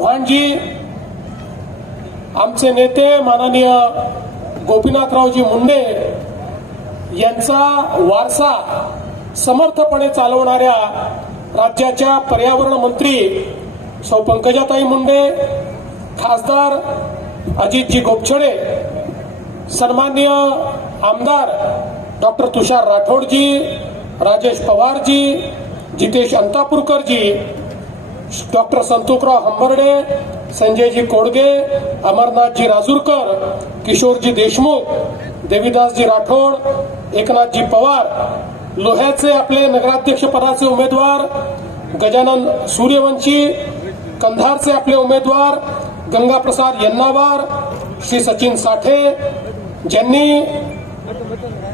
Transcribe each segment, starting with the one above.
चव्हाणजी, आमचे नेते माननीय गोपीनाथरावजी मुंडे यांचा वारसा समर्थपणे चालवणाऱ्या राज्याच्या पर्यावरण मंत्री सौ पंकजाताई मुंडे, खासदार अजितजी गोपछडे, सन्माननीय आमदार डॉक्टर तुषार राठोडजी, राजेश पवारजी, जितेश अंतापूरकरजी, डॉक्टर संतोषराव हंबर्डे, संजयजी कोडगे, अमरनाथजी राजूरकर, किशोरजी देशमुख, देवीदासजी राठोड, एकनाथजी पवार, लोह्याचे आपले नगराध्यक्ष पदाचे उमेदवार गजानन सूर्यवंशी, कंधारचे आपले उमेदवार गंगाप्रसाद यन्नावार, श्री सचिन साठे, ज्यांनी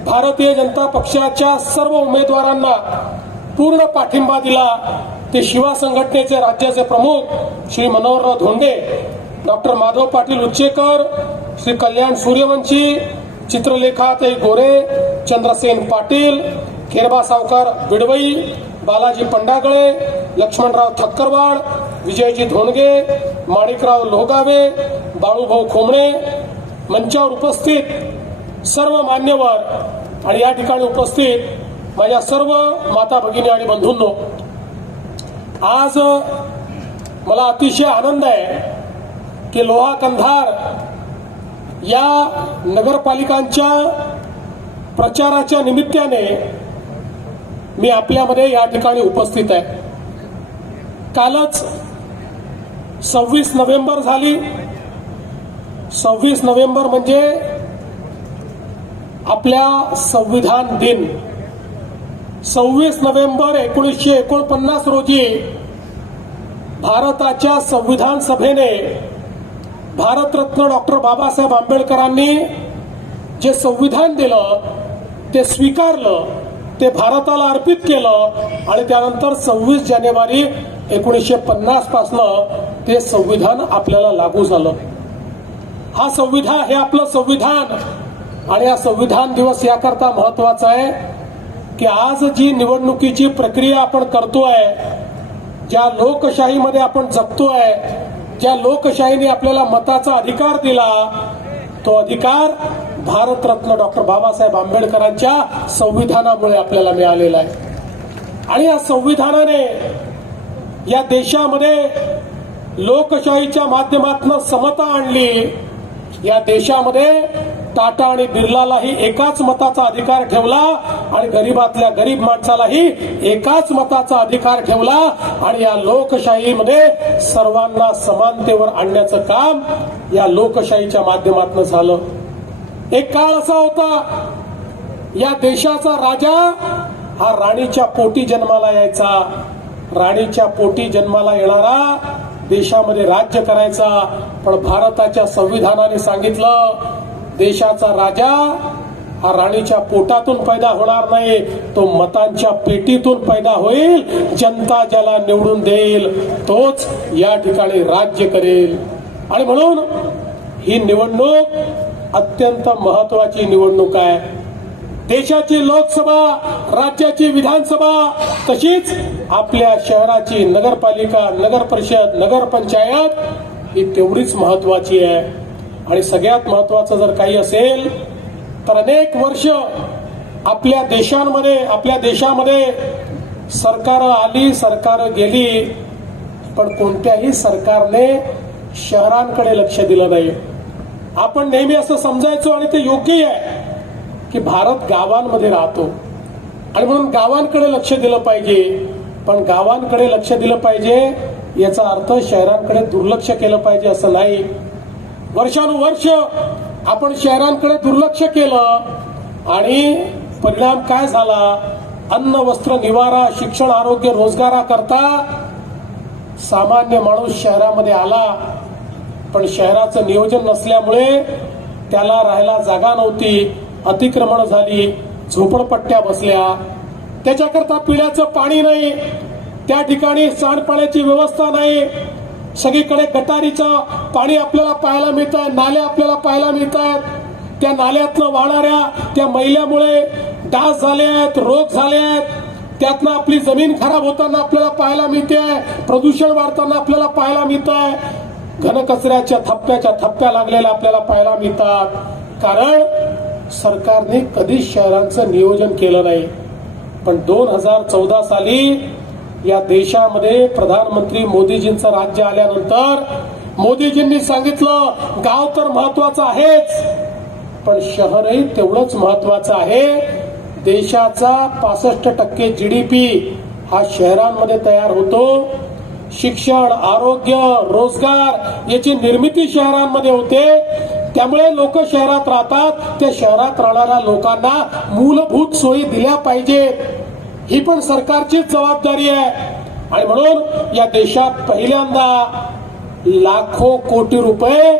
भारतीय जनता पक्षाच्या सर्व उमेदवारांना पूर्ण पाठिंबा दिला, ते शिवा संघटनेचे राज्याचे प्रमुख श्री मनोहरराव धोंडे, डॉक्टर माधव पाटील उच्चेकर, श्री कल्याण सूर्यवंशी, चित्रलेखाताई गोरे, चंद्रसेन पाटील, खेरबा सावकार बिडवई, बालाजी पंडागळे, लक्ष्मणराव थक्करवाड, विजयजी धोंडगे, माणिकराव लोहगावे, बाळूभाऊ खोमणे, मंचावर उपस्थित सर्व मान्यवर आणि या ठिकाणी उपस्थित माझ्या सर्व माता भगिनी आणि बंधूंनो, आज मला अतिशय आनंद आहे की लोहा कंधार या नगरपालिकांच्या प्रचाराच्या निमित्ताने मी आपल्यामध्ये या ठिकाणी उपस्थित आहे. कालच 26 नोव्हेंबर झाली. 26 नोव्हेंबर म्हणजे आपल्या संविधान दिन. 26 नोव्हेंबर 1949 रोजी भारताच्या संविधान सभेने भारतरत्न डॉक्टर बाबासाहेब आंबेडकरांनी जे संविधान दिलं ते स्वीकारलं, ते भारताला अर्पित केलं आणि त्यानंतर 26 जानेवारी 1950 पासनं ते संविधान आपल्याला लागू झालं. हा संविधान हे आपलं संविधान आणि हा संविधान दिवस याकरता महत्वाचा आहे की आज जी निवडणुकीची प्रक्रिया आपण करतोय, ज्या लोकशाहीमध्ये आपण जगतोय, ज्या लोकशाहीने आपल्याला मताचा अधिकार दिला, तो अधिकार भारतरत्न डॉक्टर बाबासाहेब आंबेडकरांच्या संविधानामुळे आपल्याला मिळालेला आहे. आणि या संविधानाने या देशामध्ये लोकशाहीच्या माध्यमातून समता आणली. या देशामध्ये टाटा आणि बिर्लालाही एकाच मताचा अधिकार ठेवला आणि गरीबातल्या गरीब माणसालाही एकाच मताचा अधिकार ठेवला आणि या लोकशाहीमध्ये सर्वांना समानतेवर आणण्याचं काम या लोकशाहीच्या माध्यमातून झालं. एक काळ असा होता, या देशाचा राजा हा राणीच्या पोटी जन्माला यायचा. राणीच्या पोटी जन्माला येणारा देशामध्ये राज्य करायचा. पण भारताच्या संविधानाने सांगितलं, देशाचा राजा हा राणीच्या पोटातून पैदा होणार नाही, तो मतांच्या पेटीतून पैदा होईल. जनता ज्याला निवडून देईल तोच या ठिकाणी राज्य करेल. आणि म्हणून ही निवडणूक अत्यंत महत्वाची निवडणूक आहे. देशाची लोकसभा, राज्याची विधानसभा, तशीच आपल्या शहराची नगरपालिका, नगर परिषद, नगरपंचायत ही तेवढीच महत्वाची आहे. आणि सगळ्यात महत्वाचं जर काही असेल तर अनेक वर्ष आपल्या देशामध्ये सरकार आली, सरकार गेली, पण कोणत्याही सरकारने शहरांकडे लक्ष दिलं नाही. आपण नेहमी असं समजायचो आणि ते योग्य आहे की भारत गावांमध्ये राहतो आणि म्हणून गावांकडे लक्ष दिलं पाहिजे. पण गावांकडे लक्ष दिलं पाहिजे याचा अर्थ शहरांकडे दुर्लक्ष केलं पाहिजे असं नाही. वर्षानुवर्ष आपण शहरांकडे दुर्लक्ष केलं आणि परिणाम काय झाला? अन्न, वस्त्र, निवारा, शिक्षण, आरोग्य, रोजगाराकरता सामान्य माणूस शहरामध्ये आला, पण शहराचं नियोजन नसल्यामुळे त्याला राहायला जागा नव्हती, अतिक्रमण झाली, झोपडपट्ट्या बसल्या, त्याच्याकरता पिण्याचं पाणी नाही, त्या ठिकाणी सांडपाण्याची व्यवस्था नाही, सगळीकडे गटारीचं पाणी आपल्याला पाहायला मिळत आहे, नाल्या आपल्याला पाहायला मिळत आहेत. त्या नाल्यातनं वाहणाऱ्या त्या मैल्यामुळे डास झाले आहेत, रोग झाले आहेत. त्यातनं आपली जमीन खराब होताना आपल्याला पाहायला मिळते, प्रदूषण वाढताना आपल्याला पाहायला मिळत आहे, घनकचऱ्याच्या थप्प्या लागलेल्या आपल्याला पाहायला मिळतात. कारण सरकारने कधीच शहरांचं नियोजन केलं नाही. पण 2014 साली या देशामध्ये प्रधानमंत्री मोदीजींचं राज्य आल्यानंतर मोदीजींनी सांगितलं, गाव तर महत्वाचं आहेच, पण शहरही तेवढंच महत्वाचं आहे. देशाचा 65% GDP हा शहरांमध्ये तयार होतो. शिक्षण, आरोग्य, रोजगार याची निर्मिती शहरांमध्ये होते. त्यामुळे लोक शहरात राहतात. त्या शहरात राहणाऱ्या लोकांना मूलभूत सोयी दिल्या पाहिजेत, ही पण सरकारचीच जबाबदारी आहे. आणि म्हणून या देशात पहिल्यांदा लाखो कोटी रुपये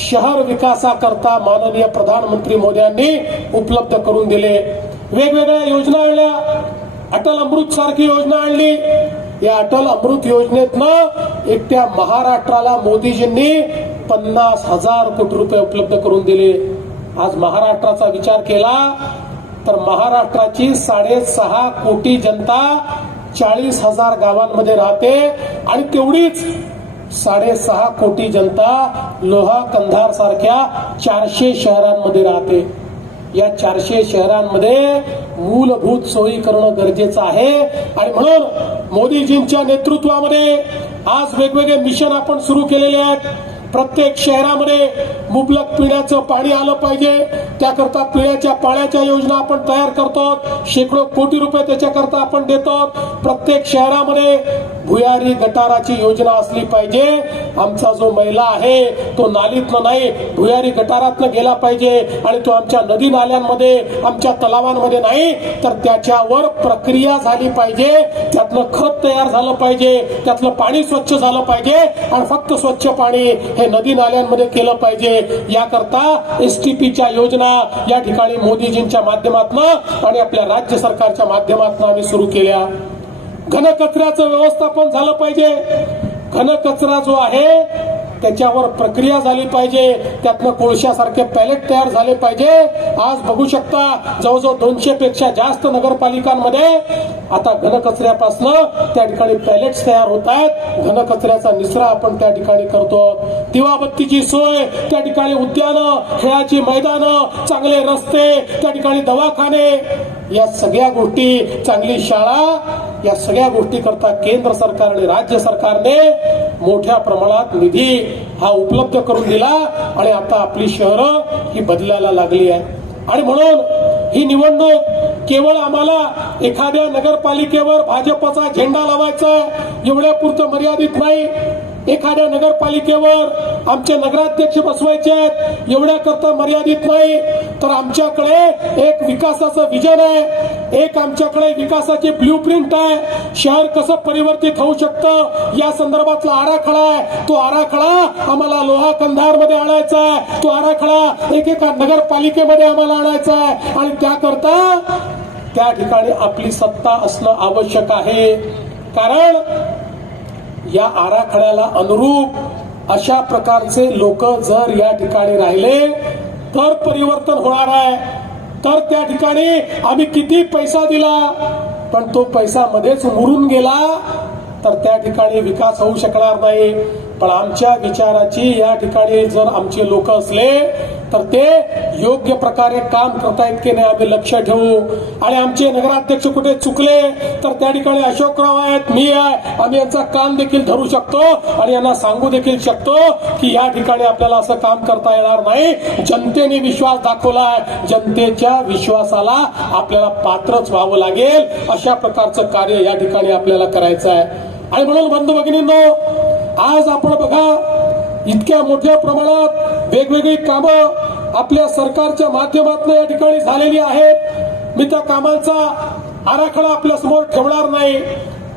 शहर विकासाकरता माननीय प्रधानमंत्री मोदींनी उपलब्ध करून दिले. वेगवेगळ्या योजना आणल्या. अटल अमृत सारखी योजना आणली. या अटल अमृत योजनेतनं एकट्या महाराष्ट्राला मोदीजींनी 50,000 कोटी रुपये उपलब्ध करून दिले. आज महाराष्ट्राचा विचार केला तर महाराष्ट्राची 6.5 कोटी जनता 40,000 गावांमध्ये राहते आणि तेवढीच 6.5 कोटी जनता लोहा कंधार सारख्या 400 शहरांमध्ये राहते. या 400 शहरांमध्ये मूलभूत सोयी करणं गरजेचं आहे. आणि म्हणून मोदीजींच्या नेतृत्वामध्ये आज वेगवेगळे मिशन आपण सुरू केलेले आहेत. प्रत्येक शहरामध्ये मुबलक पिण्याचं पाणी आलं पाहिजे, त्याकरता पिण्याच्या पाण्याच्या योजना आपण तयार करतो. शेकडो कोटी रुपये त्याच्याकरता आपण देतो. प्रत्येक शहरामध्ये भुयारी गटाराची योजना असली पाहिजे. आमचा जो मैला आहे तो नालीतनं नाही, भुयारी गटारातनं गेला पाहिजे आणि तो आमच्या नदी नाल्यांमध्ये, आमच्या तलावांमध्ये नाही, तर त्याच्यावर प्रक्रिया झाली पाहिजे. त्यातलं खत तयार झालं पाहिजे, त्यातलं पाणी स्वच्छ झालं पाहिजे आणि फक्त स्वच्छ पाणी हे नदी नाल्यांमध्ये केलं पाहिजे. याकरता STPच्या योजना या ठिकाणी मोदीजींच्या माध्यमातून आणि आपल्या राज्य सरकारच्या माध्यमातून आम्ही सुरू केल्या. घनकचऱ्याचं व्यवस्थापन झालं पाहिजे. घनकचरा जो आहे त्याच्यावर प्रक्रिया झाली पाहिजे. त्यातनं कोळशासारखे पॅलेट तयार झाले पाहिजे. आज बघू शकता जवळजवळ 200 पेक्षा जास्त नगरपालिकांमध्ये आता घनकचऱ्यापासून त्या ठिकाणी पॅलेट्स तयार होत आहेत. घनकचऱ्याचा निचरा आपण त्या ठिकाणी करतो. दिवाबत्तीची सोय, त्या ठिकाणी उद्यानं, खेळाची मैदानं, चांगले रस्ते, त्या ठिकाणी दवाखाने, या सगळ्या गोष्टी, चांगली शाळा, या सगळ्या गोष्टी करता केंद्र सरकार आणि राज्य सरकारने मोठ्या प्रमाणात निधी हा उपलब्ध करून दिला आणि आता आपली शहरं ही बदलायला लागली आहे. आणि म्हणून ही निवडणूक केवळ आम्हाला एखाद्या नगरपालिकेवर भाजपचा झेंडा लावायचा एवढ्या पुरतं मर्यादित नाही. एखाद्या नगरपालिकेवर आमचे नगराध्यक्ष बसवायचे आहेत एवढ्या करता मर्यादित नाही, तर आमच्याकडे एक विकासाचं विजन आहे, एक आमच्याकडे विकासाची ब्ल्यूप्रिंट आहे. शहर कसं परिवर्तित होऊ शकतं या संदर्भातला आराखडा आहे. तो आराखडा आम्हाला लोहा कंधारमध्ये आणायचा आहे. तो आराखडा एकेका नगरपालिकेमध्ये आम्हाला आणायचा आहे आणि त्याकरता त्या ठिकाणी आपली सत्ता असणं आवश्यक आहे. कारण या आराखड्याला अनुरूप अशा प्रकारचे लोक जर या ठिकाणी राहिले तर परिवर्तन होणार आहे. तर त्या ठिकाणी आम्ही किती पैसा दिला पण तो पैसा मध्येच मुरून गेला तर त्या ठिकाणी विकास होऊ शकणार नाही. पण आमच्या विचाराची या ठिकाणी जर आमचे लोक असले तर ते योग्य प्रकारे काम करतायत की नाही आम्ही लक्ष ठेवू. आणि आमचे नगराध्यक्ष कुठे चुकले तर त्या ठिकाणी अशोकराव आहेत, मी आहे, आम्ही यांचा कान देखील धरू शकतो आणि यांना सांगू देखील शकतो की या ठिकाणी आपल्याला असं काम करता येणार नाही. जनतेने विश्वास दाखवलाय, जनतेच्या विश्वासाला आपल्याला पात्रच व्हावं लागेल. अशा प्रकारचं कार्य या ठिकाणी आपल्याला करायचं आहे. आणि म्हणून बंधू भगिनींनो, आज आपण बघा इतक्या मोठ्या प्रमाणात वेगवेगळी कामं आपल्या सरकारच्या माध्यमातून या ठिकाणी झालेली आहेत. मी त्या कामांचा आराखडा आपल्या समोर ठेवणार नाही,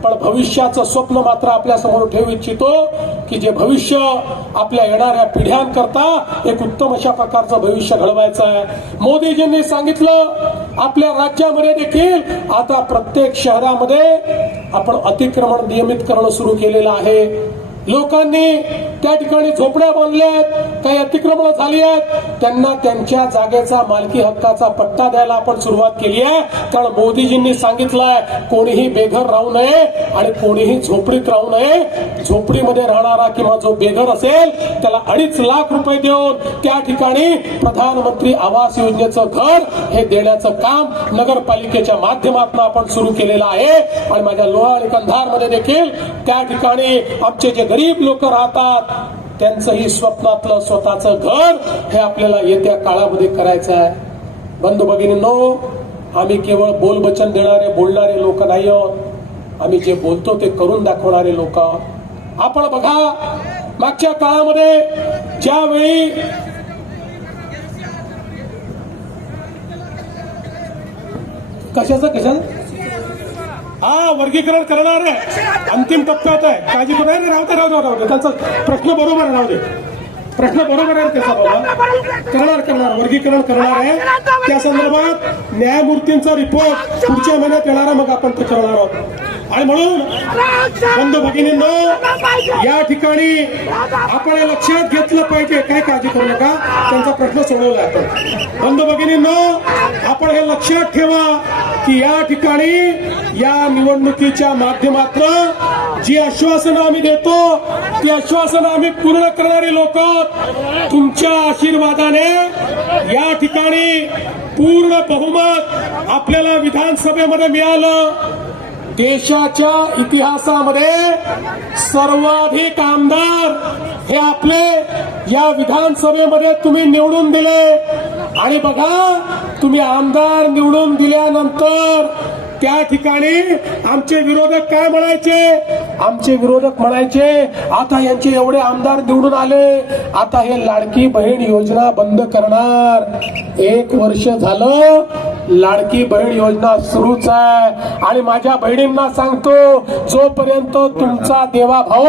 पण भविष्याचं स्वप्न मात्र आपल्या समोर ठेवू इच्छितो की जे भविष्य आपल्या येणाऱ्या पिढ्यांकरता एक उत्तम अशा प्रकारचं भविष्य घडवायचं आहे. मोदीजींनी सांगितलं आपल्या राज्यामध्ये देखील आता प्रत्येक शहरामध्ये आपण अतिक्रमण नियमित करणं सुरू केलेलं आहे. लोकांनी त्या ठिकाणी झोपड्या बांधल्यात, काही अतिक्रमण झाली आहेत त्यांना त्यांच्या जागेचा मालकी हक्काचा पट्टा द्यायला आपण सुरुवात केली आहे. कारण मोदीजींनी सांगितलंय कोणीही बेघर राहू नये आणि कोणीही झोपडीत राहू नये. झोपडीमध्ये राहणारा किंवा जो बेघर असेल त्याला 2.5 लाख रुपये देऊन त्या ठिकाणी प्रधानमंत्री आवास योजनेचं घर हे देण्याचं काम नगरपालिकेच्या माध्यमातून आपण सुरू केलेलं आहे. आणि माझ्या लोहा आणि कंधारमध्ये देखील त्या ठिकाणी आमचे जे गरीब लोक राहतात त्यांचंही स्वप्नातलं स्वतःचं घर हे आपल्याला येत्या काळामध्ये करायचं आहे. बंधू भगिनींनो, आम्ही केवळ बोलबचन देणारे बोलणारे लोक नाही आहोत, आम्ही जे बोलतो ते करून दाखवणारे लोक. आपण बघा मागच्या काळामध्ये ज्यावेळी कशाचं वर्गीकरण करणार आहे अंतिम टप्प्यात आहे. काळजी करू नये. राहू दे त्यांचा प्रश्न बरोबर आहे. राहू दे प्रश्न बरोबर आहे त्याचा बाबा. करणार वर्गीकरण करणार आहे. त्या संदर्भात न्यायमूर्तींचा रिपोर्ट पुढच्या महिन्यात येणार आहे. मग आपण ते करणार आहोत. आणि म्हणून बंधू भगिनींनो, या ठिकाणी आपण हे लक्षात घेतलं पाहिजे. काही काळजी करू नका, त्यांचा प्रश्न सोडवला आपण. बंधू भगिनींनो, आपण हे लक्षात ठेवा की या ठिकाणी या निवडणुकीच्या माध्यमातून जी आश्वासनं आम्ही देतो ती आश्वासनं आम्ही पूर्ण करणारी लोक. तुमच्या आशीर्वादाने या ठिकाणी पूर्ण बहुमत आपल्याला विधानसभेमध्ये मिळालं. देशाच्या इतिहासामध्ये सर्वाधिक आमदार हे आपले या विधानसभेमध्ये तुम्ही निवडून दिले. आणि बघा, तुम्ही आमदार निवडून दिल्यानंतर त्या ठिकाणी आमचे विरोधक काय म्हणायचे? आमचे विरोधक म्हणायचे आता यांचे एवढे आमदार निवडून आले, आता हे लाडकी बहीण योजना बंद करणार. 1 वर्ष झालं लाडकी बहीण योजना सुरूच आहे. आणि माझ्या बहिणींना सांगतो, जोपर्यंत तुमचा देवा भाऊ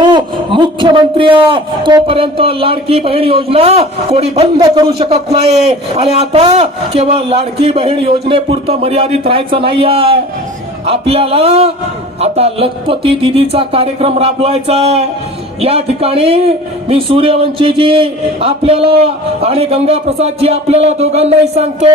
मुख्यमंत्री आहे तोपर्यंत लाडकी बहीण योजना कोणी बंद करू शकत नाही. आणि आता केवळ लाडकी बहीण योजनेपुरतं मर्यादित राहायचं नाही आहे. आपल्याला आता लखपती दिदीचा कार्यक्रम राबवायचा आहे. या ठिकाणी मी सूर्यवंशीजी आपल्याला आणि गंगाप्रसादजी आपल्याला दोघांनाही सांगतो,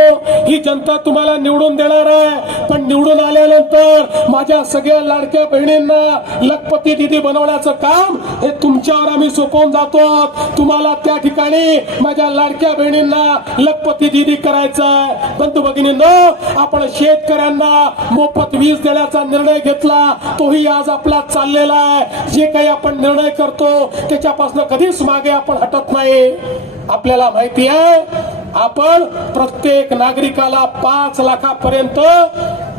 ही जनता तुम्हाला निवडून देणार आहे. पण निवडून आल्यानंतर माझ्या सगळ्या लाडक्या बहिणींना लखपती दिदी बनवण्याचं काम हे तुमच्यावर आम्ही सोपवून जातो. तुम्हाला त्या ठिकाणी माझ्या लाडक्या बहिणींना लखपती दिदी करायचं आहे. बंधू भगिनींनो, आपण शेतकऱ्यांना मोफत वीज देण्याचा निर्णय घेतला, तोही आज आपला चाललेला आहे. जे काही आपण निर्णय करतो त्याच्यापासून कधीच मागे आपण हटत नाही. आपल्याला माहिती आहे, आपण प्रत्येक नागरिकाला 5 लाखापर्यंत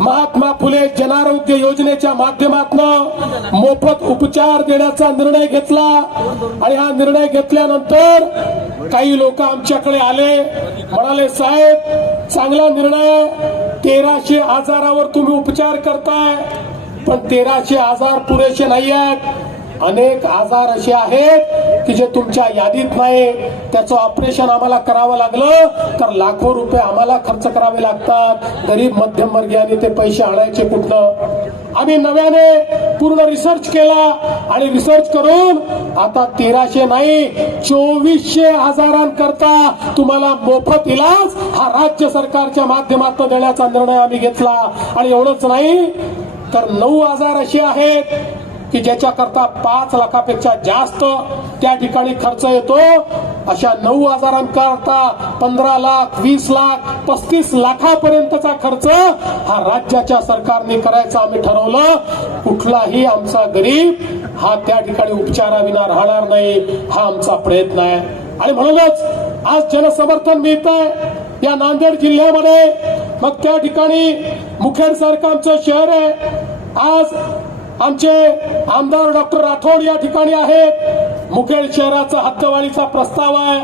महात्मा फुले जनआरोग्य योजनेच्या माध्यमातून मोफत उपचार देण्याचा निर्णय घेतला. आणि हा निर्णय घेतल्यानंतर काही लोक आमच्याकडे आले, म्हणाले साहेब चांगला निर्णय, 1300 आजारावर तुम्ही उपचार करताय, पण 1300 आजार पुरेसे नाही आहेत. अनेक आजार असे आहेत की जे तुमच्या यादीत नाही. त्याचं ऑपरेशन आम्हाला करावं लागलं तर लाखो रुपये आम्हाला खर्च करावे लागतात. गरीब मध्यमवर्गीयांनी ते पैसे आणायचे कुठनं? आम्ही नव्याने पूर्ण रिसर्च केला आणि रिसर्च करून आता 1300 नाही 2400 आजारांकरता तुम्हाला मोफत इलाज हा राज्य सरकारच्या माध्यमातून देण्याचा निर्णय आम्ही घेतला. आणि एवढंच नाही तर 9 आजार असे आहेत की ज्याच्याकरता 5 लाखापेक्षा जास्त त्या ठिकाणी खर्च येतो. अशा 9 आजारांकरता 15 लाख, 20 लाख, 35 लाखापर्यंतचा खर्च हा राज्याच्या सरकारने करायचा आम्ही ठरवलं. कुठलाही आमचा गरीब हा त्या ठिकाणी उपचाराविना राहणार नाही, हा आमचा प्रयत्न आहे. आणि म्हणूनच आज जनसमर्थन मिळत आहे या नांदेड जिल्ह्यामध्ये. मग त्या ठिकाणी मुखेड सारखं आमचं शहर आहे. आज आमचे आमदार डॉक्टर राठोड या ठिकाणी आहेत. मुखेड शहराचा हद्दवाढीचा प्रस्ताव आहे.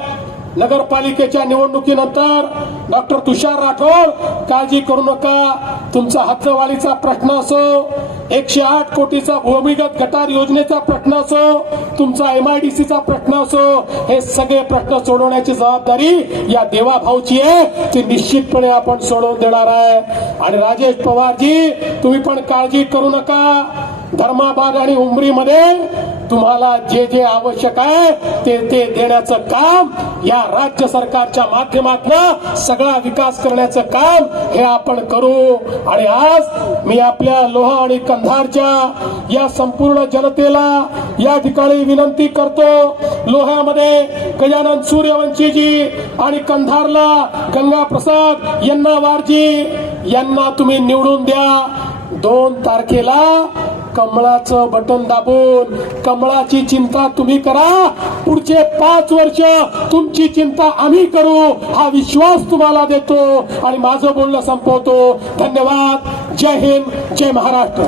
नगरपालिकेच्या निवडणुकीनंतर डॉक्टर तुषार राठोड काळजी करू नका, तुमचा हद्दवाढीचा प्रश्न असो, 108 कोटीचा भूमिगत गटार योजनेचा प्रश्न असो, तुमचा MIDCचा प्रश्न असो, हे सगळे प्रश्न सोडवण्याची जबाबदारी या देवा भाऊची आहे. ती निश्चितपणे आपण सोडवून देणार आहे. आणि राजेश पवारजी तुम्ही पण काळजी करू नका. धर्माबाद आणि उमरीमध्ये तुम्हाला जे जे आवश्यक आहे ते ते देण्याचं काम या राज्य सरकारच्या माध्यमातून सगळा विकास करण्याचं काम हे आपण करू। आणि आज मी आपल्या लोहा आणि कंधारच्या या संपूर्ण जनतेला या ठिकाणी विनंती करतो, लोह्यामध्ये गजानन सूर्यवंशीजी आणि कंधारला गंगा प्रसाद यन्नावारजी यांना तुम्ही निवडून द्या। 2 तारखेला कमळाचं बटन दाबून कमळाची चिंता तुम्ही करा, पुढचे 5 वर्ष तुमची चिंता आम्ही करू हा विश्वास तुम्हाला देतो आणि माझं बोलणं संपवतो। धन्यवाद। जय हिंद, जय महाराष्ट्र।